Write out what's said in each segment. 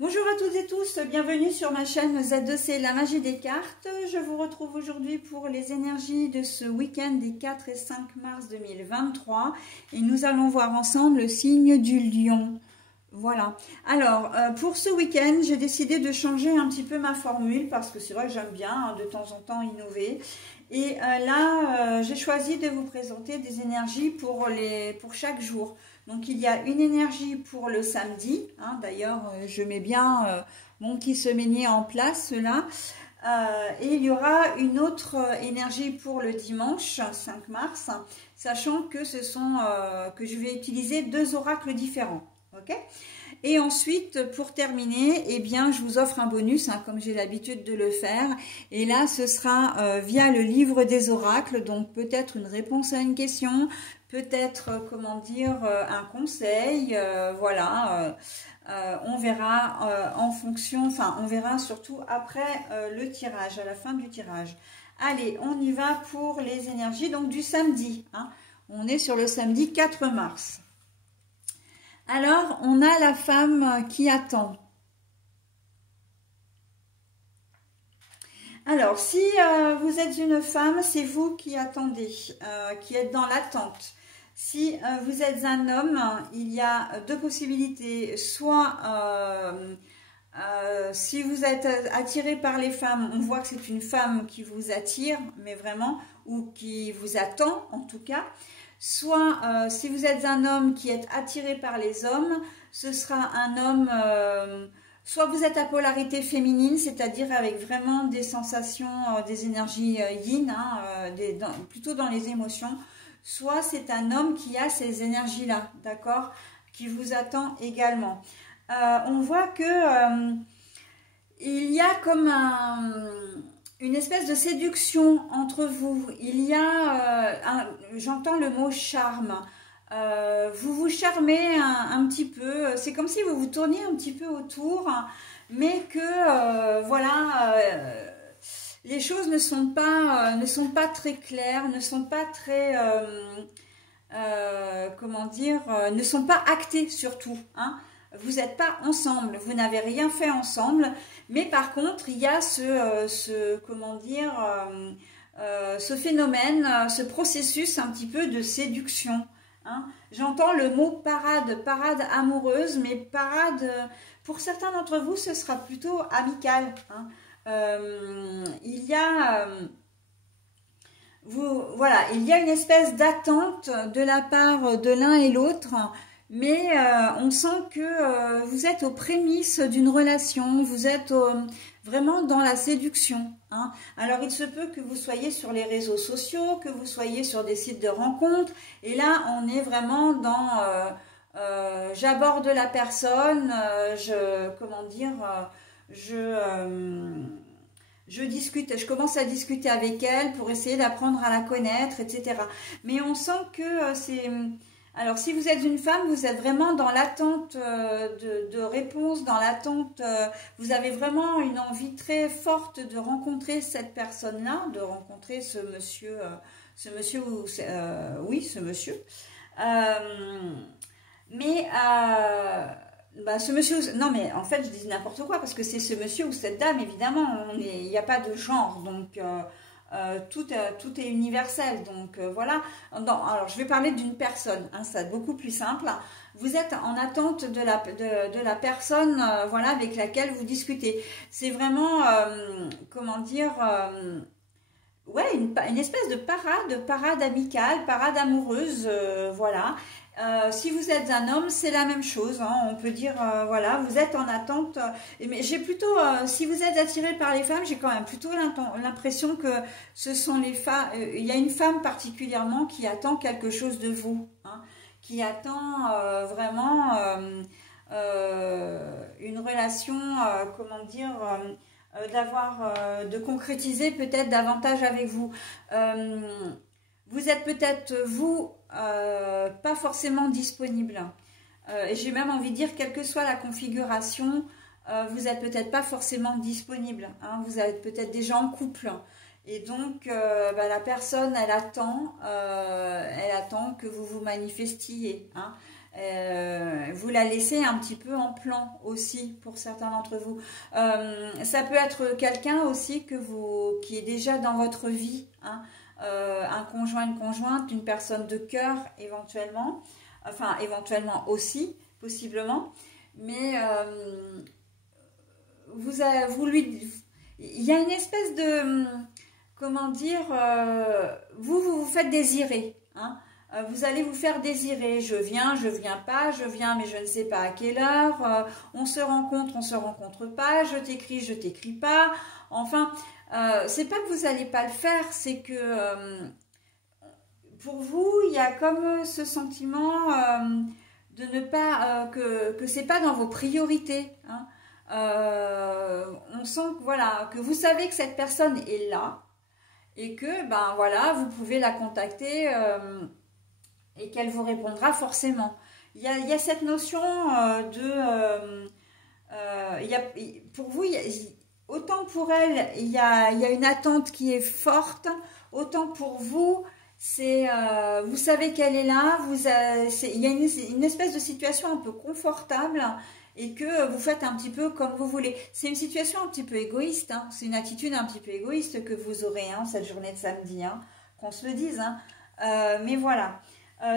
Bonjour à toutes et tous, bienvenue sur ma chaîne Z2C La Magie des Cartes. Je vous retrouve aujourd'hui pour les énergies de ce week-end des 4 et 5 mars 2023 et nous allons voir ensemble le signe du lion. Voilà, alors pour ce week-end j'ai décidé de changer un petit peu ma formule parce que c'est vrai que j'aime bien de temps en temps innover. Et là j'ai choisi de vous présenter des énergies pour chaque jour. Donc il y a une énergie pour le samedi, hein, d'ailleurs je mets bien mon petit semainier en place là. Et il y aura une autre énergie pour le dimanche 5 mars, sachant que que je vais utiliser deux oracles différents. Ok. Et ensuite, pour terminer, eh bien, je vous offre un bonus, hein, comme j'ai l'habitude de le faire. Et là, ce sera via le livre des oracles, donc peut-être une réponse à une question, peut-être, comment dire, un conseil, voilà. On verra en fonction, enfin, on verra surtout après le tirage, à la fin du tirage. Allez, on y va pour les énergies, donc du samedi, hein. On est sur le samedi 4 mars. Alors, on a la femme qui attend. Alors, si vous êtes une femme, c'est vous qui attendez, qui êtes dans l'attente. Si vous êtes un homme, il y a deux possibilités. Soit, si vous êtes attiré par les femmes, on voit que c'est une femme qui vous attire, mais vraiment, ou qui vous attend en tout cas. Soit, si vous êtes un homme qui est attiré par les hommes, ce sera un homme, soit vous êtes à polarité féminine, c'est-à-dire avec vraiment des sensations, des énergies yin, hein, plutôt dans les émotions, soit c'est un homme qui a ces énergies-là, d'accord, qui vous attend également. On voit que il y a comme une espèce de séduction entre vous. Il y a, j'entends le mot charme. Vous vous charmez un petit peu. C'est comme si vous vous tourniez un petit peu autour, mais que voilà, les choses ne sont pas très claires, ne sont pas très, comment dire, ne sont pas actées surtout, hein. Vous n'êtes pas ensemble, vous n'avez rien fait ensemble, mais par contre, il y a comment dire, ce phénomène, ce processus un petit peu de séduction, hein. J'entends le mot parade, parade amoureuse, mais parade, pour certains d'entre vous, ce sera plutôt amical, hein. Il y a... voilà, il y a une espèce d'attente de la part de l'un et l'autre, mais on sent que vous êtes aux prémices d'une relation, vous êtes vraiment dans la séduction, hein. Alors il se peut que vous soyez sur les réseaux sociaux, que vous soyez sur des sites de rencontres, et là on est vraiment dans j'aborde la personne, comment dire, je discute, je commence à discuter avec elle pour essayer d'apprendre à la connaître, etc. Mais on sent que c'est... Alors, si vous êtes une femme, vous êtes vraiment dans l'attente de réponses, dans l'attente, vous avez vraiment une envie très forte de rencontrer cette personne-là, de rencontrer ce monsieur ou... oui, ce monsieur. Mais... bah, ce monsieur, non mais en fait je dis n'importe quoi parce que c'est ce monsieur ou cette dame évidemment, il n'y a pas de genre, donc tout est universel, donc voilà. Non, alors je vais parler d'une personne, hein, ça va être beaucoup plus simple. Vous êtes en attente de la personne voilà, avec laquelle vous discutez. C'est vraiment, comment dire, ouais, une espèce de parade amicale, parade amoureuse, voilà. Si vous êtes un homme, c'est la même chose, hein. On peut dire, voilà, vous êtes en attente. Mais j'ai plutôt, si vous êtes attiré par les femmes, j'ai quand même plutôt l'impression que ce sont les femmes. Il y a une femme particulièrement qui attend quelque chose de vous, hein, qui attend vraiment une relation, comment dire, de concrétiser peut-être davantage avec vous. Vous êtes peut-être, vous, pas forcément disponible. Et j'ai même envie de dire, quelle que soit la configuration, vous n'êtes peut-être pas forcément disponible, hein. Vous êtes peut-être déjà en couple. Et donc, bah, la personne, elle attend que vous vous manifestiez, hein. Vous la laissez un petit peu en plan aussi pour certains d'entre vous. Ça peut être quelqu'un aussi qui est déjà dans votre vie, hein, un conjoint, une conjointe, une personne de cœur éventuellement, enfin éventuellement aussi, possiblement, mais il y a une espèce de, comment dire, vous faites désirer, hein. Vous allez vous faire désirer, je viens pas, je viens mais je ne sais pas à quelle heure, on se rencontre pas, je t'écris pas, enfin, c'est pas que vous n'allez pas le faire, c'est que pour vous, il y a comme ce sentiment de ne pas, que c'est pas dans vos priorités, hein. On sent que, voilà, que vous savez que cette personne est là et que, ben voilà, vous pouvez la contacter et qu'elle vous répondra forcément. Il y a cette notion pour vous, autant pour elle, il y a une attente qui est forte, autant pour vous, vous savez qu'elle est là, il y a une espèce de situation un peu confortable et que vous faites un petit peu comme vous voulez. C'est une situation un petit peu égoïste, hein, c'est une attitude un petit peu égoïste que vous aurez, hein, cette journée de samedi, hein, qu'on se le dise, hein. Mais voilà.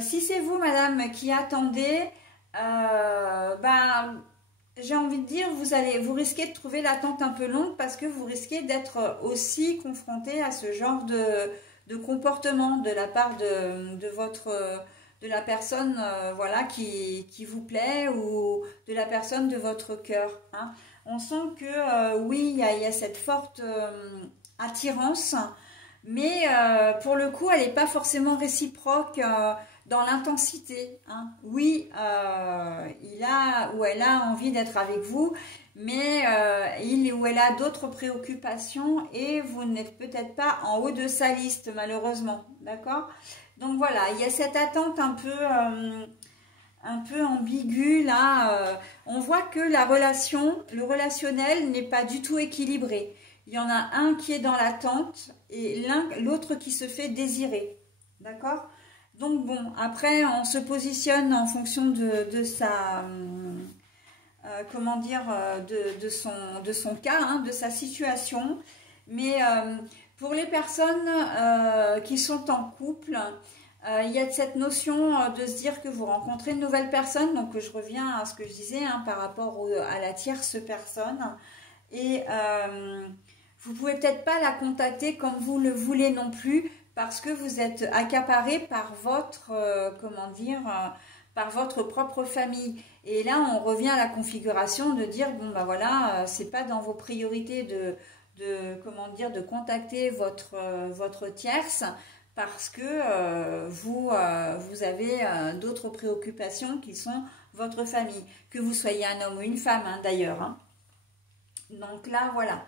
Si c'est vous, madame, qui attendez, j'ai envie de dire, vous risquez de trouver l'attente un peu longue parce que vous risquez d'être aussi confronté à ce genre de comportement de la part de la personne voilà, qui vous plaît ou de la personne de votre cœur, hein. On sent que oui, il y a cette forte attirance, mais pour le coup, elle n'est pas forcément réciproque dans l'intensité, hein. Oui, il a ou elle a envie d'être avec vous, mais il ou elle a d'autres préoccupations et vous n'êtes peut-être pas en haut de sa liste, malheureusement, d'accord? Donc voilà, il y a cette attente un peu ambiguë là. On voit que le relationnel n'est pas du tout équilibré. Il y en a un qui est dans l'attente et l'autre qui se fait désirer, d'accord? Donc bon, après on se positionne en fonction de sa, comment dire, de son cas, hein, de sa situation. Mais pour les personnes qui sont en couple, il y a cette notion de se dire que vous rencontrez une nouvelle personne. Donc je reviens à ce que je disais, hein, par rapport à la tierce personne. Et vous pouvez peut-être pas la contacter comme vous le voulez non plus, parce que vous êtes accaparé par votre, comment dire, par votre propre famille. Et là, on revient à la configuration de dire, bon ben voilà, c'est pas dans vos priorités comment dire, de contacter votre tierce, parce que vous avez d'autres préoccupations qui sont votre famille, que vous soyez un homme ou une femme, hein, d'ailleurs, hein. Donc là, voilà.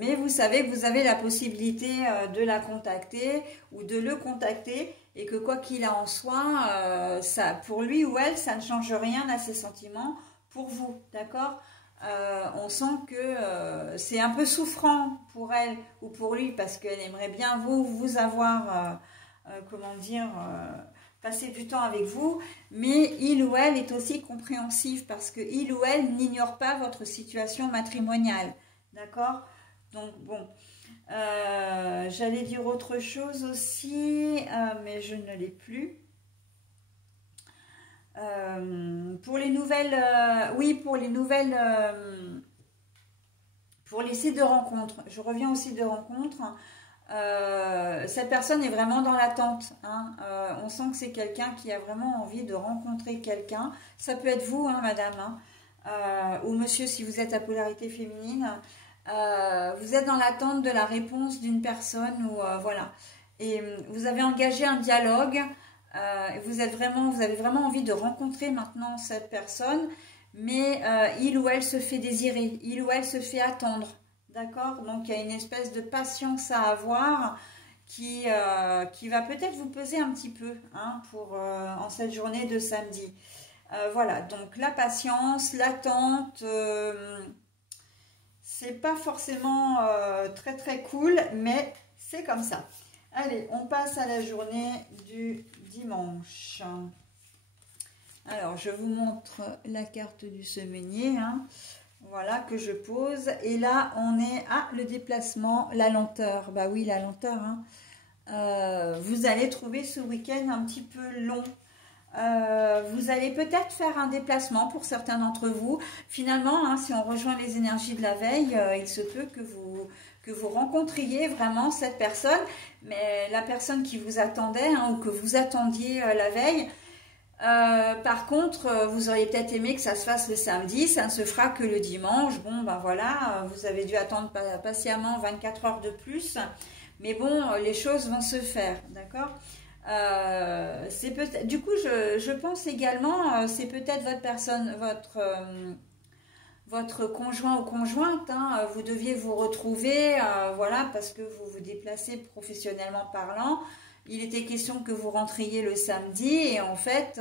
Mais vous savez que vous avez la possibilité de la contacter ou de le contacter et que quoi qu'il en soit, ça, pour lui ou elle, ça ne change rien à ses sentiments pour vous, d'accord? On sent que c'est un peu souffrant pour elle ou pour lui parce qu'elle aimerait bien vous avoir, comment dire, passer du temps avec vous, mais il ou elle est aussi compréhensif parce que il ou elle n'ignore pas votre situation matrimoniale. D'accord? Donc, bon, j'allais dire autre chose aussi, mais je ne l'ai plus. Pour les nouvelles, oui, pour les sites de rencontres, je reviens aussi de rencontres. Cette personne est vraiment dans l'attente, hein. On sent que c'est quelqu'un qui a vraiment envie de rencontrer quelqu'un. Ça peut être vous, hein, madame, hein, ou monsieur si vous êtes à polarité féminine. Vous êtes dans l'attente de la réponse d'une personne ou voilà, et vous avez engagé un dialogue, vous avez vraiment envie de rencontrer maintenant cette personne, mais il ou elle se fait désirer, il ou elle se fait attendre, d'accord? Donc il y a une espèce de patience à avoir qui va peut-être vous peser un petit peu, hein, en cette journée de samedi. Voilà, donc la patience, l'attente, c'est pas forcément très très cool, mais c'est comme ça. Allez, on passe à la journée du dimanche. Alors, je vous montre la carte du semainier, hein. Voilà, que je pose. Et là, on est à le déplacement, la lenteur. Bah oui, la lenteur, hein. Vous allez trouver ce week-end un petit peu long. Vous allez peut-être faire un déplacement pour certains d'entre vous. Finalement, hein, si on rejoint les énergies de la veille, il se peut que vous rencontriez vraiment cette personne. Mais la personne qui vous attendait, hein, ou que vous attendiez la veille. Par contre, vous auriez peut-être aimé que ça se fasse le samedi, ça ne se fera que le dimanche. Bon, ben voilà, vous avez dû attendre patiemment 24 heures de plus. Mais bon, les choses vont se faire, d'accord? Du coup, je pense également, c'est peut-être votre personne, votre conjoint ou conjointe, hein, vous deviez vous retrouver, voilà, parce que vous vous déplacez professionnellement parlant. Il était question que vous rentriez le samedi et en fait,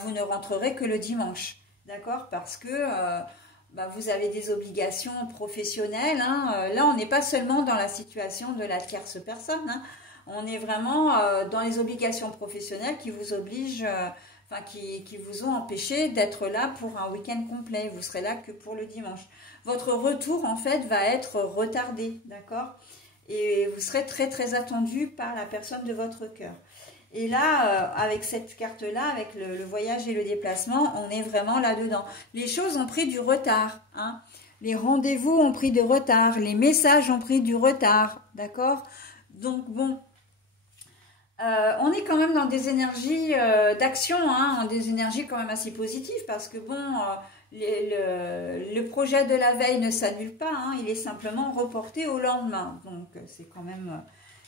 vous ne rentrerez que le dimanche, d'accord? Parce que vous avez des obligations professionnelles, hein. Là, on n'est pas seulement dans la situation de la tierce personne, hein. On est vraiment dans les obligations professionnelles qui vous obligent, qui vous ont empêché d'être là pour un week-end complet. Vous serez là que pour le dimanche. Votre retour, en fait, va être retardé, d'accord? Et vous serez très, très attendu par la personne de votre cœur. Et là, avec cette carte-là, avec le voyage et le déplacement, on est vraiment là-dedans. Les choses ont pris du retard, hein. Les rendez-vous ont pris du retard. Les messages ont pris du retard, d'accord? Donc, bon... on est quand même dans des énergies d'action, hein, des énergies quand même assez positives parce que bon, le projet de la veille ne s'annule pas, hein, il est simplement reporté au lendemain. Donc c'est quand même,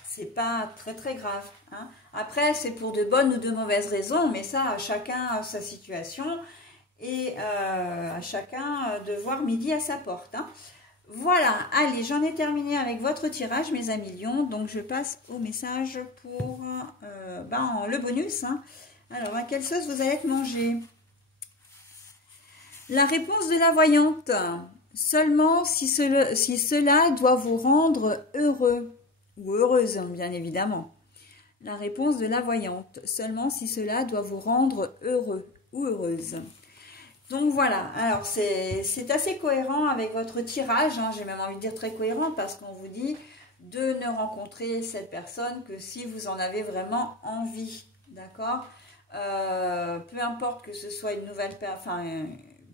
c'est pas très très grave, hein. Après, c'est pour de bonnes ou de mauvaises raisons, mais ça, chacun a sa situation et à chacun de voir midi à sa porte, hein. Voilà, allez, j'en ai terminé avec votre tirage, mes amis lions. Donc, je passe au message pour le bonus, hein. Alors, à quelle sauce vous allez être mangé? La réponse de la voyante. Seulement si cela doit vous rendre heureux ou heureuse, bien évidemment. La réponse de la voyante. Seulement si cela doit vous rendre heureux ou heureuse. Donc voilà, alors c'est assez cohérent avec votre tirage, hein. J'ai même envie de dire très cohérent parce qu'on vous dit de ne rencontrer cette personne que si vous en avez vraiment envie, d'accord? Peu importe que ce soit une nouvelle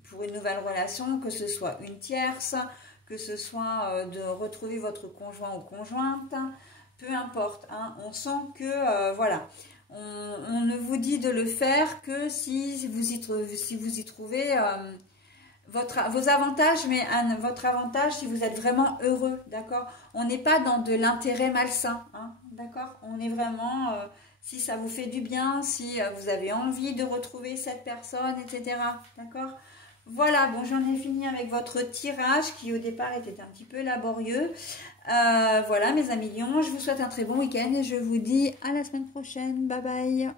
pour une nouvelle relation, que ce soit une tierce, que ce soit de retrouver votre conjoint ou conjointe, peu importe, hein. On sent que, voilà... On ne vous dit de le faire que si vous y trouvez vos avantages, mais votre avantage si vous êtes vraiment heureux, d'accord? On n'est pas dans de l'intérêt malsain, hein, d'accord? On est vraiment, si ça vous fait du bien, si vous avez envie de retrouver cette personne, etc., d'accord? Voilà, bon, j'en ai fini avec votre tirage qui au départ était un petit peu laborieux. Voilà mes amis lions, je vous souhaite un très bon week-end et je vous dis à la semaine prochaine. Bye bye.